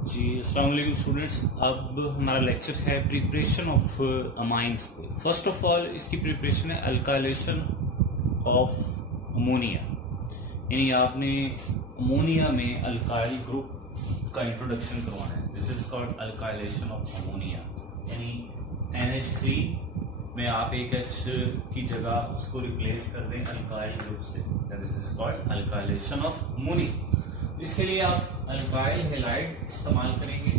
जी अस्सलाम वालेकुम स्टूडेंट्स। अब हमारा लेक्चर है प्रिपरेशन ऑफ अमाइंस पे। फर्स्ट ऑफ ऑल इसकी प्रिपरेशन है अल्काइलेशन ऑफ अमोनिया, यानी आपने अमोनिया में अल्काइल ग्रुप का इंट्रोडक्शन करवाना है। This is called alkylation of ammonia, यानी NH3 में आप एक H की जगह उसको रिप्लेस कर दें अल्काइल ग्रुप से। This is called alkylation of ammonia. इसके लिए आप अल्काइल हैलाइड इस्तेमाल करेंगे,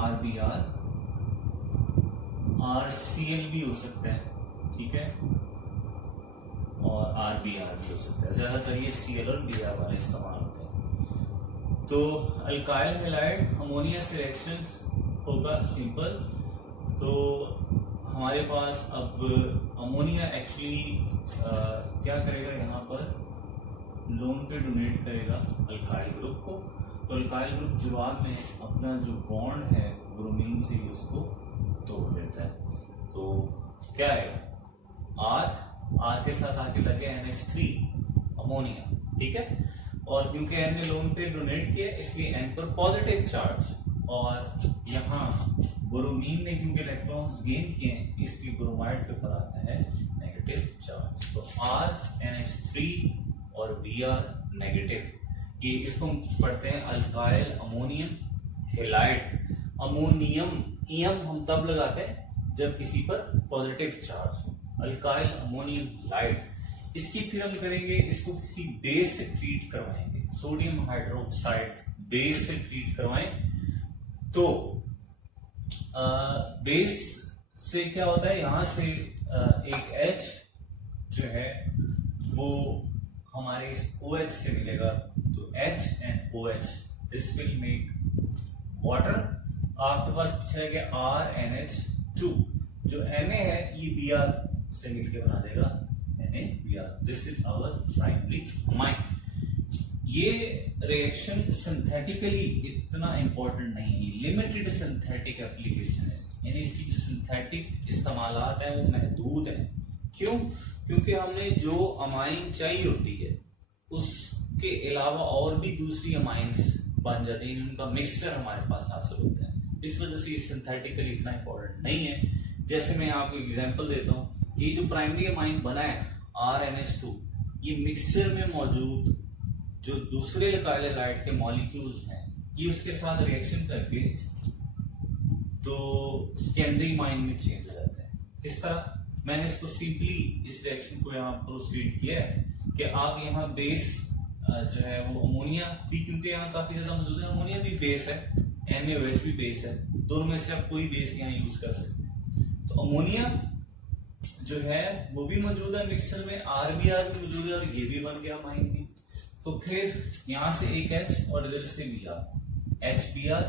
RBr, RCl भी हो सकता है, ठीक है, और RBr भी हो सकता है। ज्यादातर ये Cl और Br वाला इस्तेमाल होता है। तो अल्काइल हैलाइड अमोनिया से रिएक्शन होगा सिंपल। तो हमारे पास अब अमोनिया एक्चुअली क्या करेगा, यहाँ पर लोन पे डोनेट करेगा अल्काइल ग्रुप को। तो अल्काइल ग्रुप जवाब में अपना जो बॉन्ड है ब्रोमीन से ही उसको तोड़ देता है। तो क्या है, R के साथ आके लगे NH3 अमोनिया, ठीक है। और क्योंकि N ने लोन पे डोनेट किया इसलिए N पर पॉजिटिव चार्ज, और यहाँ ब्रोमीन ने क्योंकि इलेक्ट्रॉन्स गेन किए हैं इसलिए ब्रोमाइड के ऊपर आता है नेगेटिव चार्ज। तो R NH3 और Br नेगेटिव, ये इसको पढ़ते हैं अल्काइल अमोनियम हैलाइड। अमोनियम इयम हम तब लगाते हैं जब किसी पर पॉजिटिव चार्ज हो। अल्काइल अमोनियम हैलाइड, इसकी फिर हम करेंगे, इसको किसी बेस से ट्रीट करवाएंगे, सोडियम हाइड्रोक्साइड बेस से ट्रीट करवाएं। तो बेस से क्या होता है, यहां से एक H जो है वो हमारे इस OH से मिलेगा। तो H and OH, this will make water. आपके पास पीछे है कि RNH2, जो Na है ये Br से मिलकर बना देगा NaBr। This is our primary amine. ये रिएक्शन सिंथेटिकली इतना इंपॉर्टेंट नहीं है, लिमिटेड सिंथेटिक एप्लीकेशन है, यानी इसकी जो सिंथेटिक इस्तेमालात है वो महदूद है। क्यों? क्योंकि हमने जो अमाइन चाहिए होती है उसके अलावा और भी दूसरी अमाइंस बन जाती हैं, उनका मिक्सचर हमारे पास हासिल होता है। इस वजह से ये सिंथेटिकली इतना इंपॉर्टेंट नहीं है। जैसे मैं आपको एग्जांपल देता हूँ, ये जो प्राइमरी अमाइन बना है RNH2, ये मिक्सचर में मौजूद जो दूसरे अल्काइल हैलाइड के मॉलिक्यूल्स हैं ये उसके साथ रिएक्शन करके तो सेकेंडरी अमाइन में चेंज हो जाता है। किस तरह? मैंने इसको सिंपली इस रिएक्शन को यहाँ प्रोसीड किया है कि आप यहाँ बेस जो है वो अमोनिया भी, क्योंकि यहाँ काफी ज्यादा मौजूद है, अमोनिया भी बेस है, NaOH भी बेस है, दोनों में से आप कोई बेस यहाँ यूज कर सकते हैं। तो अमोनिया जो है वो भी मौजूद है मिक्सचर में, RBr भी मौजूद है और ये भी बन गया अमाइन भी। तो फिर यहाँ से एक H और इधर से Br, HBr,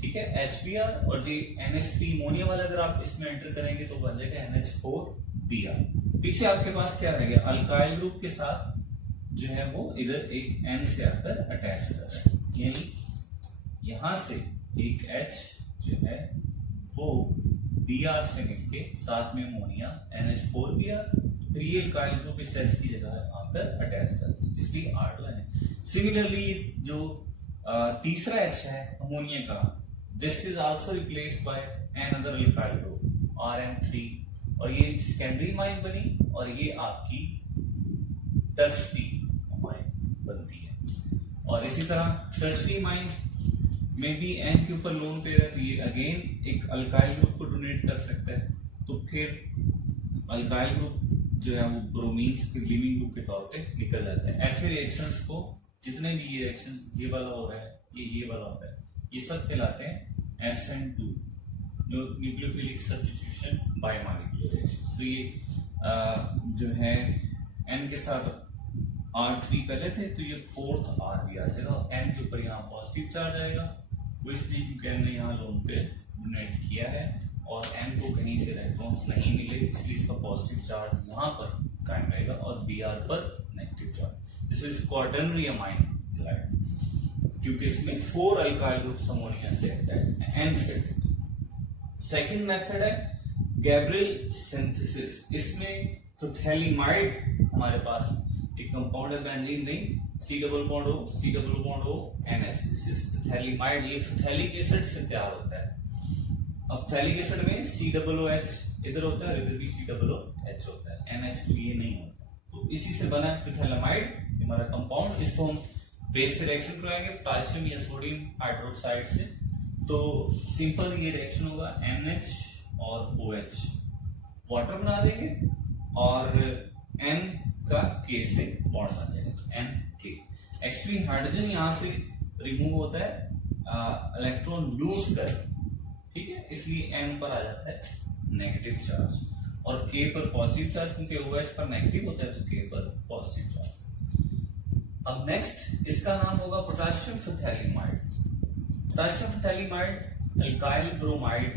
ठीक है, HBr, और ये NH3 अमोनिया वाला अगर आप इसमें एंटर करेंगे तो बन जाएगा NH4Br। पीछे आपके पास क्या रह गया, अल्काइल ग्रुप के साथ जो है वो इधर एक N से आकर अटैच हो जाता है, यानी यहां से एक H जो है वो Br से मिलके साथ में अमोनिया NH4Br, फिर ये अल्काइल ग्रुप इस H की जगह आकर अटैच हो जाता है, इसलिए R2N। सिमिलरली जो तीसरा H है अमोनिया का, this is also replaced by another alkyl group RN3, और ये सेकेंडरी अमाइन बनी और ये आपकी टर्शरी अमाइन बनती है। और इसी तरह टर्शरी अमाइन में भी N के ऊपर लोन पे है, तो ये अगेन एक अल्काइल ग्रुप को डोनेट कर सकता है। तो फिर अल्काइल ग्रुप जो है वो ब्रोमीन के लीविंग ग्रुप के तौर पे निकल जाता है। ऐसे रिएक्शंस को, जितने भी ये रिएक्शन, ये वाला हो रहा है, ये वाला होता है, ये सब कहलाते हैं SN2, जो न्यूक्लियोफिलिक सब्स्टिट्यूशन बायोमॉलिक्यूलर रिएक्शन। तो ये जो है N के साथ R3 पहले थे, तो ये 4th R भी आ जाएगा, और N के ऊपर यहाँ पॉजिटिव चार्ज आएगा, वो इसलिए क्योंकि N ने यहाँ लोन पे डोनेट किया है और N को कहीं से इलेक्ट्रॉन्स नहीं मिले, इसलिए इसका पॉजिटिव चार्ज यहाँ पर कायम रहेगा और Br पर negative charge. This is quaternary amine halide, क्योंकि इसमें 4 अल्काइल ग्रुप्स अमोनिया से अटैच है, N से। सेकंड मेथड है गैब्रियल सिंथेसिस। इसमें प्रोथैलिमाइड हमारे पास एक कंपाउंड है, बेंजीन नहीं, C double bond O NH, this is phthalimide. ये फिथैलिक एसिड से तैयार होता है। अब फिथैलिक एसिड में COOH इधर होता है, इधर भी COOH होता है, NH2 ये नहीं होता। तो इसी से बना है फिथैलिमाइड हमारा कंपाउंड। इसको हम बेस से रिएक्शन कराएंगे पोटेशियम या सोडियम हाइड्रोक्साइड से। तो सिंपल ये रिएक्शन होगा, NH और OH वाटर बना देंगे और N का K से बॉन्ड बन जाएगा, तो NK। एक्चुअली हाइड्रोजन यहां से रिमूव होता है इलेक्ट्रॉन लूज कर, ठीक है, इसलिए N पर आ जाता है नेगेटिव चार्ज और K पर पॉजिटिव चार्ज, क्योंकि OH पर नेगेटिव होता है तो K पर पॉजिटिव चार्ज। अब नेक्स्ट इसका नाम होगा पोटेशियम फिथैलिमाइड। पोटेशियम फिथैलिमाइड अल्काइल ब्रोमाइड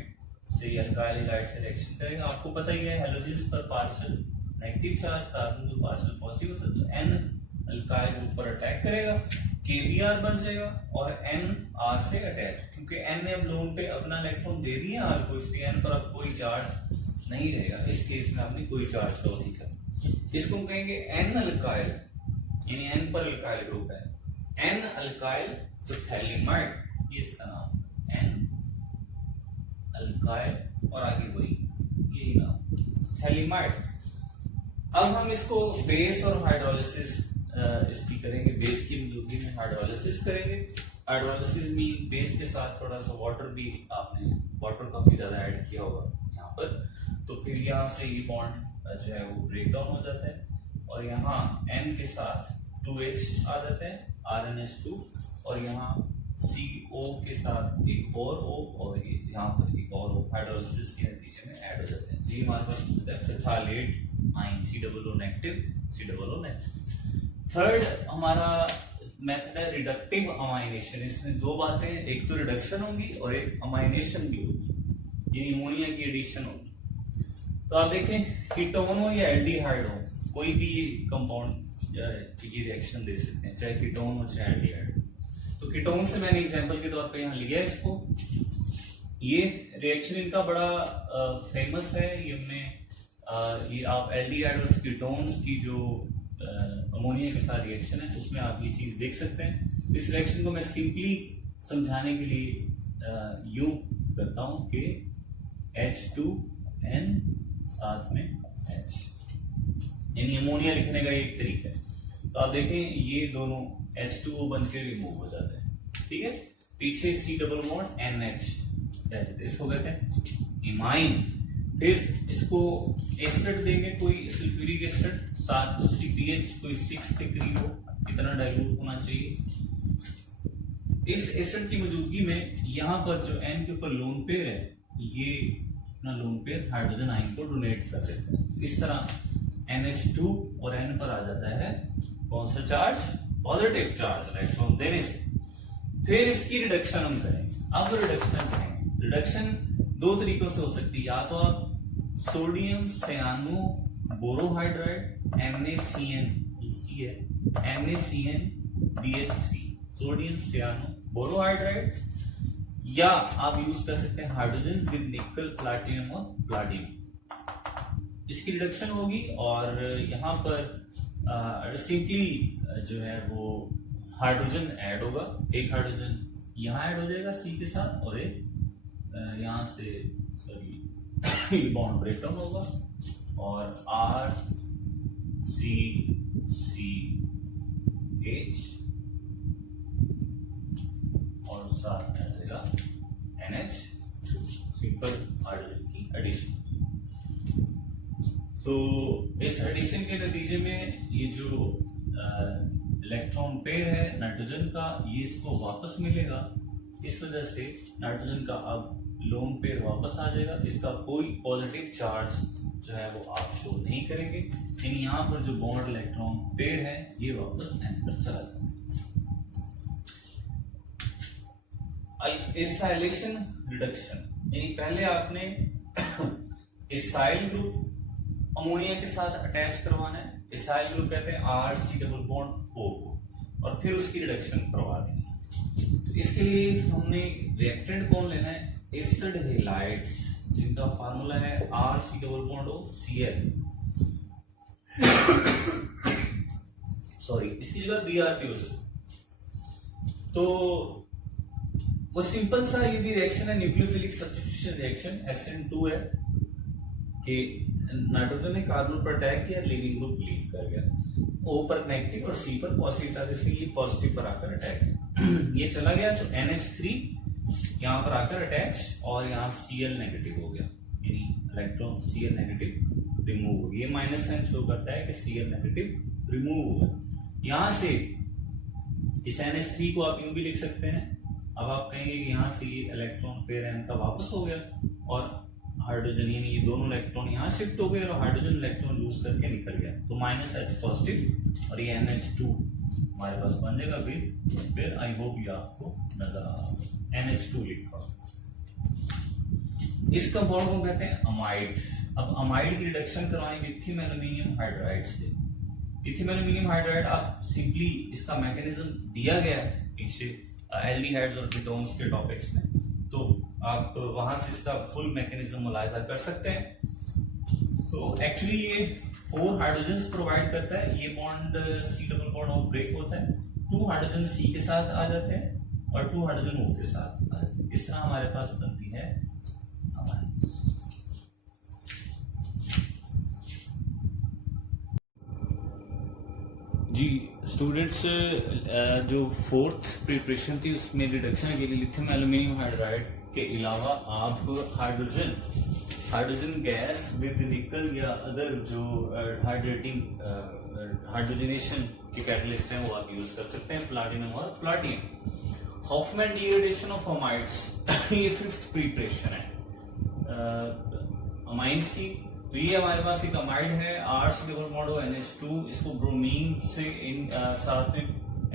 से अल्काइल हैलाइड से रिएक्शन करेगा। आपको पता ही है हैलोजेंस पर पार्शियल नेगेटिव चार्ज, कार्बन पर पार्शियल पॉजिटिव होता है, तो N अल्काइल ग्रुप पर अटैक करेगा, KBr बन जाएगा और N R से अटैच, क्योंकि N ने अब लोन पे अपना इलेक्ट्रॉन दे दिया R को, इसलिए N पर अब कोई चार्ज नहीं रहेगा। इस केस में आपने कोई चार्ज शो नहीं करना। इसको हम कहेंगे N अल्काइल, यानी N पर अल्काइल ग्रुप है, N अल्काइल फिथैलिमाइड, ये इसका नाम N अल्काइल और आगे वही यही नाम फिथैलिमाइड। अब हम इसको बेस और हाइड्रोलिसिस इसकी करेंगे, बेस की मौजूदगी में हाइड्रोलिसिस करेंगे। हाइड्रोलिसिस में बेस के साथ थोड़ा सा वाटर भी, आपने वाटर काफी ज्यादा ऐड किया होगा यहाँ पर, तो फिर यहाँ से ये बॉन्ड जो है वो ब्रेक डाउन हो जाता है और यहाँ N के साथ 2H आ जाता है RNH2 और यहाँ CO के साथ एक और O और यहाँ पर एक और O हाइड्रोलिसिस के नतीजे में ऐड हो जाते हैं। तो ये हमारे पास होता है phthalate ion COO negative COO negative. Third हमारा मेथड है रिडक्टिव अमाइनेशन। इसमें दो बातें हैं, एक तो रिडक्शन होगी और एक अमाइनेशन भी होगी, यानी अमोनिया की एडिशन होगी। तो आप देखें कीटोन हो या एल्डिहाइड हो, कोई भी कंपाउंड की रिएक्शन दे सकते हैं, चाहे कीटोन हो चाहे एल्डिहाइड हो। तो कीटोन से मैंने एग्जांपल के तौर पे यहाँ लिया इसको। ये रिएक्शन इनका बड़ा फेमस है, ये हमने ये आप एल्डिहाइड और कीटोन्स की जो अमोनिया के साथ रिएक्शन है उसमें आप ये चीज देख सकते हैं। इस रिएक्शन को मैं सिंपली समझाने के लिए यूं करता हूं कि H2N साथ में H, यानी अमोनिया लिखने का एक तरीका है। तो आप देखें ये दोनों H2O बन के रिमूव हो जाते हैं, ठीक है, पीछे C डबल बॉन्ड NH, इसको कहते हैं इमाइन। फिर इसको एसिड देंगे, कोई सल्फ्यूरिक एसिड, साथ उसकी pH कोई 6 के करीब हो, इतना डाइल्यूट होना चाहिए। इस एसिड की मौजूदगी में यहाँ पर जो N के ऊपर लोन पेयर है, ये अपना लोन पेयर हाइड्रोजन आयन को डोनेट कर देते हैं। इस तरह NH2 और N पर आ जाता है कौन सा चार्ज, पॉजिटिव चार्ज इलेक्ट्रॉन देने से। फिर इसकी रिडक्शन हम करेंगे। अब रिडक्शन करेंगे, रिडक्शन दो तरीकों से हो सकती है, या तो आप sodium cyano borohydride NaCN NaCN sodium cyano borohydride, या आप यूज कर सकते हैं हाइड्रोजन विद निकल प्लैटिनम और प्लाटिनम। इसकी रिडक्शन होगी और यहाँ पर सिंपली जो है वो हाइड्रोजन ऐड होगा, एक हाइड्रोजन यहाँ ऐड हो जाएगा C के साथ और एक यहाँ से सॉरी बॉन्ड ब्रेक डाउन होगा और RCCH और साथ में आ जाएगा NH2, सिंपल हाइड्रोजन की एडिशन। तो इस एडिशन के नतीजे में ये जो इलेक्ट्रॉन पेयर है नाइट्रोजन का, ये इसको वापस मिलेगा। इस वजह से नाइट्रोजन का अब लोन पेयर वापस आ जाएगा, इसका कोई पॉजिटिव चार्ज जो है वो आप शो नहीं करेंगे, यानी यहाँ पर जो बॉन्ड इलेक्ट्रॉन पेयर है ये वापस N पर चला जाएगा। एसाइलेशन रिडक्शन, यानी पहले आपने इसाइल ग्रुप अमोनिया के साथ अटैच करवाना है, इसाइल ग्रुप कहते हैं RC डबल बॉन्ड O को, और फिर उसकी रिडक्शन करवा देनी है। तो इसके लिए हमने रिएक्टेंट कौन लेना है, एसिड हेलाइड्स, जिनका फार्मूला है RC double bond O Cl sorry, इसकी जगह Br भी हो सकता। तो वो सिंपल सा ये भी रिएक्शन है, न्यूक्लियोफिलिक सब्स्टिट्यूशन रिएक्शन SN2 है कि नाइट्रोजन ने कार्बन पर अटैक किया, लीविंग ग्रुप लीव कर गया, O पर नेगेटिव और C पर पॉजिटिव था, इसलिए ये पॉजिटिव पर आकर अटैक ये चला गया, तो NH3 यहाँ पर आकर अटैच और यहाँ Cl नेगेटिव हो गया, यानी इलेक्ट्रॉन Cl नेगेटिव रिमूव हो गया। ये माइनस साइन शो करता है कि Cl नेगेटिव रिमूव हो गया। यहाँ से इस NH3 को आप यूं भी लिख सकते हैं। अब आप कहेंगे कि यहाँ से ये इलेक्ट्रॉन पेयर n का वापस हो गया और हाइड्रोजन, यानी ये दोनों इलेक्ट्रॉन यहाँ शिफ्ट हो गए और हाइड्रोजन इलेक्ट्रॉन लूज करके निकल गया, तो -H पॉजिटिव और ये NH2 हमारे पास बन जाएगा फिर आई होप ये आपको नजर आ रहा है, NH2 लिखा। इस कंपाउंड को कहते हैं अमाइड। अब अमाइड की रिडक्शन करवाएंगे लिथियम एल्यूमिनियम हाइड्राइड से। लिथियम एल्यूमिनियम हाइड्राइड आप सिंपली इसका मैकेनिज्म दिया गया है पीछे एल्डिहाइड्स और कीटोन्स के टॉपिक्स में, तो आप वहां से इसका फुल मैकेनिज्म मुलाहिजा कर सकते हैं। तो एक्चुअली ये 4 हाइड्रोजन प्रोवाइड करता है, ये bond C double bond O break होता है, 2 हाइड्रोजन C के साथ आ जाते हैं और 2 हाइड्रोजन O के साथ आ जाते हैं। इस तरह हमारे पास बनती है अमाइड्स। जी स्टूडेंट्स, जो 4th प्रिपरेशन थी उसमें रिडक्शन के लिए लिथियम एल्यूमिनियम हाइड्राइड के अलावा आप हाइड्रोजन गैस विद निकल या अदर जो हाइड्रेटिंग हाइड्रोजनेशन के कैटलिस्ट हैं वो आप यूज कर सकते हैं, प्लाटिनम और प्लाटियम। हॉफमैन डिग्रेडेशन ऑफ अमाइड्स ये 5th प्रिपरेशन है अमाइड्स की। तो ये हमारे पास एक अमाइड है RC डबल बॉन्ड NH2, इसको ब्रोमीन से साथ में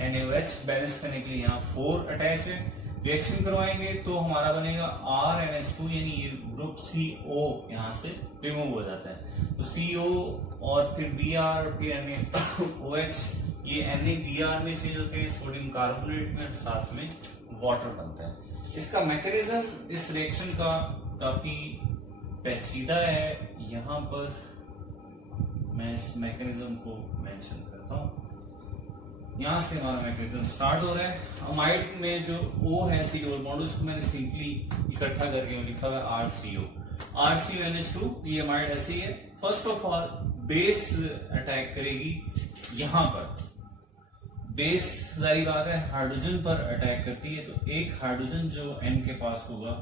NaOH बैलेंस करने के लिए यहाँ 4 अटैच है। रिएक्शन करवाएंगे तो हमारा बनेगा RNH2, यानी ये ग्रुप CO यहाँ से रिमूव हो जाता है, तो CO और फिर Br फिर NaOH, ये NaBr में चेंज होते हैं सोडियम कार्बोनेट में, साथ में वाटर बनता है। इसका मैकेनिज्म इस रिएक्शन का काफी पेचीदा है, यहाँ पर मैं इस मैकेनिज्म को मेंशन करता हूँ। यहाँ से हमारा मैकेनिज्म स्टार्ट हो रहा है। अमाइड में जो O है C डबल बॉन्ड, उसको मैंने सिंपली इकट्ठा करके लिखा हुआ है RCO NH2। ये अमाइड ऐसे ही है। First of all base attack करेगी, यहाँ पर बेस जाहिर बात है हाइड्रोजन पर अटैक करती है, तो एक हाइड्रोजन जो N के पास होगा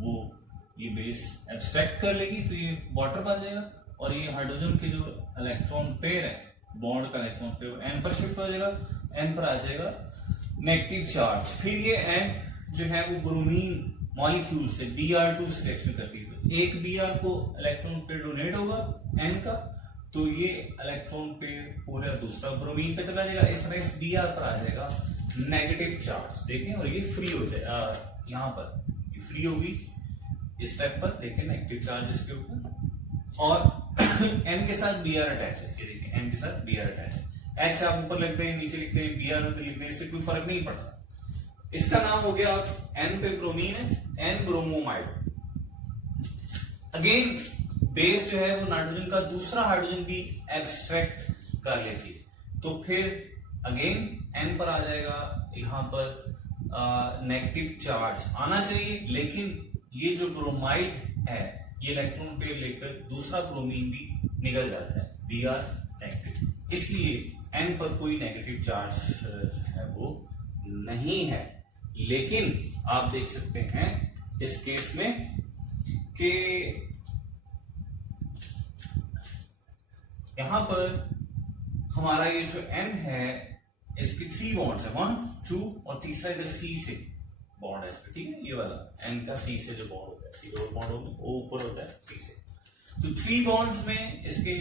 वो ये बेस एब्स्ट्रैक्ट कर लेगी, तो ये वाटर बन जाएगा और ये हाइड्रोजन के जो इलेक्ट्रॉन पेयर है, बॉन्ड का इलेक्ट्रॉन पेयर N पर शिफ्ट हो जाएगा, N पर आ जाएगा नेगेटिव चार्ज। फिर ये N जो है वो ब्रोमीन मॉलिक्यूल से Br2 से रिएक्शन करती है, तो एक Br को इलेक्ट्रॉन पेयर डोनेट होगा N का, तो ये इलेक्ट्रॉन पेयर पूरा दूसरा ब्रोमीन पे चला जाएगा, इस तरह इस Br पर आ जाएगा नेगेटिव चार्ज। देखें, और ये फ्री हो जाएगा, यहाँ पर ये फ्री होगी इस स्टेप पर, देखें नेगेटिव चार्ज इसके ऊपर, और N के साथ Br अटैच है, ये देखें N के साथ Br अटैच है। H आप ऊपर लिखते हैं, नीचे लिखते हैं, Br ऊपर लिखते हैं, इससे कोई फर्क नहीं पड़ता। इसका नाम हो गया N पे ब्रोमीन है, N ब्रोमोमाइड। अगेन बेस जो है वो नाइट्रोजन का दूसरा हाइड्रोजन भी एब्स्ट्रैक्ट कर लेती है, तो फिर अगेन N पर आ जाएगा यहाँ पर नेगेटिव चार्ज आना चाहिए, लेकिन ये जो ब्रोमाइड है ये इलेक्ट्रॉन पेयर लेकर दूसरा ब्रोमीन भी निकल जाता है, Br नेगेटिव, इसलिए N पर कोई नेगेटिव चार्ज है वो नहीं है। लेकिन आप देख सकते हैं इस केस में कि यहां पर हमारा ये जो N है इसके 3 बॉन्ड्स है, 1 2 और तीसरा इधर C से बॉन्ड है इसका, ठीक है, ये वाला N का C से जो बॉन्ड होता है, C डबल बॉन्ड होता है, O ऊपर होता है C से, तो 3 बॉन्ड्स में इसके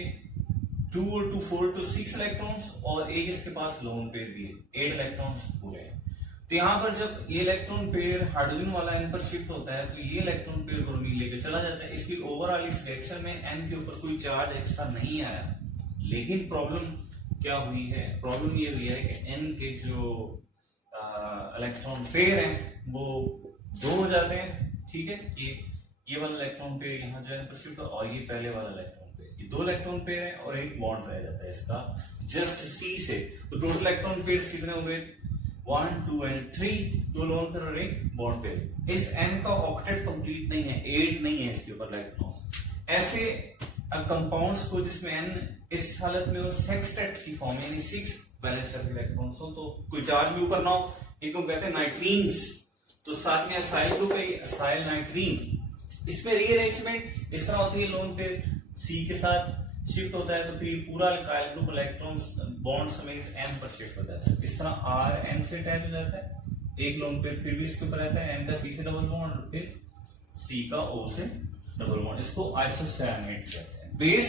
2 और 2 4 to 6 इलेक्ट्रॉन्स और एक इसके पास लोन पेयर भी है, 8 इलेक्ट्रॉन्स पूरे हैं। तो यहाँ पर जब ये इलेक्ट्रॉन पेयर हाइड्रोजन वाला N पर शिफ्ट होता है, तो ये इलेक्ट्रॉन पेयर ब्रोमीन लेकर चला जाता है। इसकी ओवरऑल इस रिएक्शन में N के ऊपर कोई चार्ज एक्स्ट्रा नहीं आया, लेकिन प्रॉब्लम क्या हुई है, प्रॉब्लम ये हुई है कि N के जो इलेक्ट्रॉन पेयर हैं वो 2 हो जाते हैं, ठीक है, ये वाला इलेक्ट्रॉन पेयर यहाँ जो है पर शिफ्ट और ये पहले वाला इलेक्ट्रॉन पेयर ये 2 इलेक्ट्रॉन पेयर है और एक बॉन्ड रह जाता है इसका जस्ट सी से। तो टोटल इलेक्ट्रॉन पेयर्स कितने हो गए 1 2 एंड 3, 2 लोन पेयर और एक बॉन्ड पेयर। इस n का ऑक्टेट कंप्लीट नहीं है, 8 नहीं है इसके ऊपर इलेक्ट्रॉन्स। ऐसे कंपाउंड्स को जिसमें n इस हालत में हो सेक्सटेट की फॉर्म यानी 6 वैलेंस इलेक्ट्रॉन्स हो, तो कोई चार्ज भी ऊपर ना हो, इनको कहते हैं नाइट्रीन्स। तो साथ में असाइल ग्रुप है असाइल नाइट्रीन। इसमें रीअरेंजमेंट इस तरह होती है, लोन पेयर सी के साथ शिफ्ट होता है तो फिर पूरा अल्काइल ग्रुप इलेक्ट्रॉन्स बॉन्ड समेत n पर शिफ्ट हो जाता है। इस तरह R n से अटैच हो जाता है, एक लोन पेयर फिर भी इसके ऊपर रहता है, n का C से डबल बॉन्ड और फिर C का O से डबल बॉन्ड, इसको आइसोसायनेट कहते हैं। बेस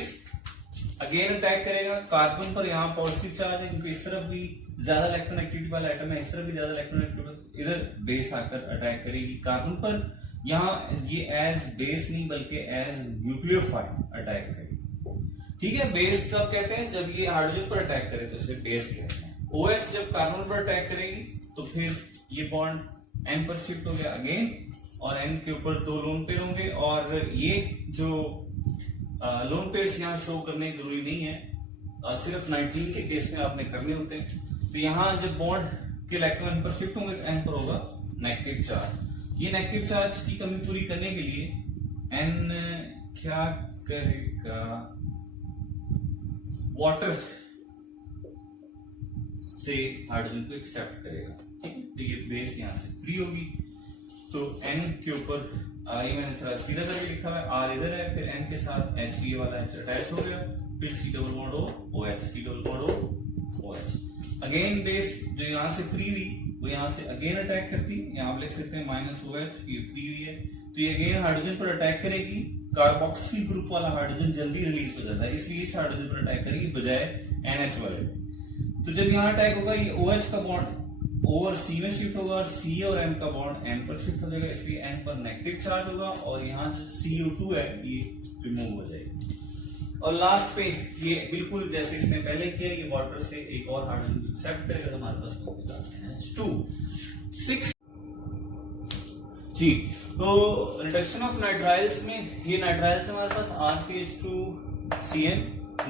अगेन अटैक करेगा कार्बन पर, यहाँ पॉजिटिव चार्ज है क्योंकि इस तरफ भी ज्यादा इलेक्ट्रॉन एक्टिविटी वाला एटम है, इस तरफ भी ज्यादा इलेक्ट्रॉन एक्टिविटी, इधर बेस आकर अटैक करेगी कार्बन पर। यहाँ ये एज बेस नहीं बल्कि एज न्यूक्लियोफाइल अटैक करेगी। ठीक है, बेस कब कहते हैं जब ये हाइड्रोजन पर अटैक करे तो इसे बेस कहते हैं। OH जब कार्बन पर अटैक करेगी तो फिर ये बॉन्ड N पर शिफ्ट हो गया अगेन, और N के ऊपर 2 लोन पेयर होंगे। और ये जो लोन पेयर्स यहाँ शो करने की जरूरी नहीं है, सिर्फ 19 के केस में आपने करने होते हैं। तो यहाँ जब बॉन्ड के इलेक्ट्रॉन N पर शिफ्ट होंगे तो N पर होगा नेगेटिव चार्ज। ये नेगेटिव चार्ज की कमी पूरी करने के लिए N क्या करेगा, वाटर से हाइड्रोजन को एक्सेप्ट करेगा। ठीक है, तो ये बेस यहाँ से फ्री होगी, तो N के ऊपर ये मैंने थोड़ा सीधा करके लिखा हुआ है, R इधर है, फिर N के साथ H ये वाला H अटैच हो गया, फिर C double bond O OH, C double bond O OH। Again base जो यहाँ से फ्री हुई वो यहाँ से अगेन अटैक करती है, यहाँ आप लिख सकते हैं -OH, ये फ्री हुई है तो ये अगेन हाइड्रोजन पर अटैक करेगी। कार्बोक्सिल ग्रुप वाला हाइड्रोजन जल्दी रिलीज हो जाता है, इसलिए इस हाइड्रोजन पर अटैक करेगी बजाय NH वाले। तो जब यहाँ अटैक होगा ये OH का बॉन्ड O और C में शिफ्ट होगा और C और N का बॉन्ड N पर शिफ्ट हो जाएगा, इसलिए N पर नेगेटिव चार्ज होगा और यहाँ जो CO2 है ये रिमूव हो जाएगी। और लास्ट पे ये बिल्कुल जैसे इसने पहले किया, ये वाटर से एक और हाइड्रोजन एक्सेप्ट करेगा तो हमारे पास NH2 6 जी। तो रिडक्शन ऑफ नाइट्राइल्स में ये नाइट्राइल्स हमारे पास RCH2CN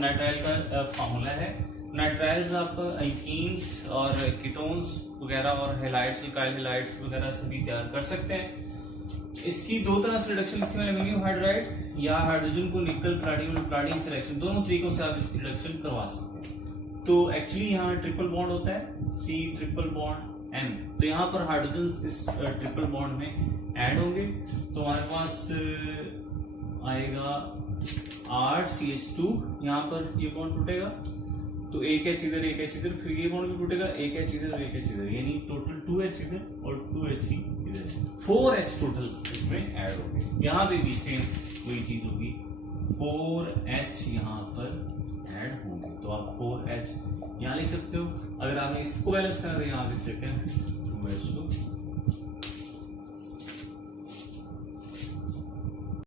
नाइट्राइल का फॉर्मूला है। नाइट्राइल्स आप अल्कीन्स और कीटोन्स वगैरह और हैलाइड्स, अल्काइल हैलाइड्स वगैरह सभी तैयार कर सकते हैं। इसकी 2 तरह से रिडक्शन लिखी है, एल्युमिनियम हाइड्राइड या हाइड्रोजन को निकल प्लाटिनम से रिएक्शन, दोनों तरीकों से आप इसकी रिडक्शन करवा सकते हैं। तो एक्चुअली यहाँ ट्रिपल बॉन्ड होता है C ट्रिपल बॉन्ड N, तो यहाँ पर हाइड्रोजन इस ट्रिपल बॉन्ड में ऐड होंगे तो हमारे पास आएगा RCH2, यहाँ पर ये बॉन्ड टूटेगा तो एक H इधर एक H इधर, फिर ये बॉन्ड भी टूटेगा, एक H इधर और एक H इधर, यानी टोटल 2H इधर और 2H इधर, 4H टोटल इसमें ऐड हो गए। यहाँ पे भी सेम वही चीज होगी, 4H यहाँ पर ऐड होंगे, तो आप 4H यहाँ लिख सकते हो। अगर आपने इसको बैलेंस करना तो यहाँ लिख सकते हैं